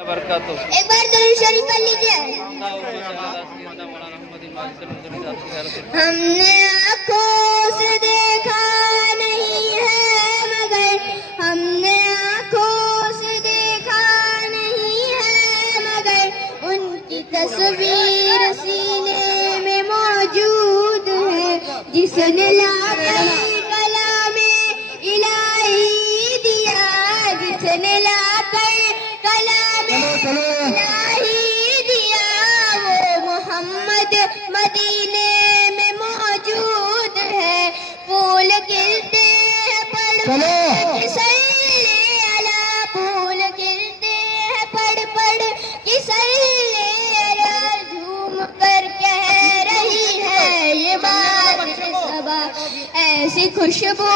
एक बार दरूद शरीफ पढ़ लीजिए। हमने आँखों से देखा नहीं है मगर, हमने आँखों से देखा नहीं है मगर, उनकी तस्वीर सीने में मौजूद है। जिसने लाकर कलामे इलाही दिया, जिसने लाकर कलामे इलाही दिया, वो मोहम्मद मदीने में मौजूद है। फूल खिलते हैं पढ़ पढ़ किसले अला, फूल खिलते हैं पढ़ पढ़ किसले अला, झूम कर कह रही है ये बात सबा, ऐसी खुशबू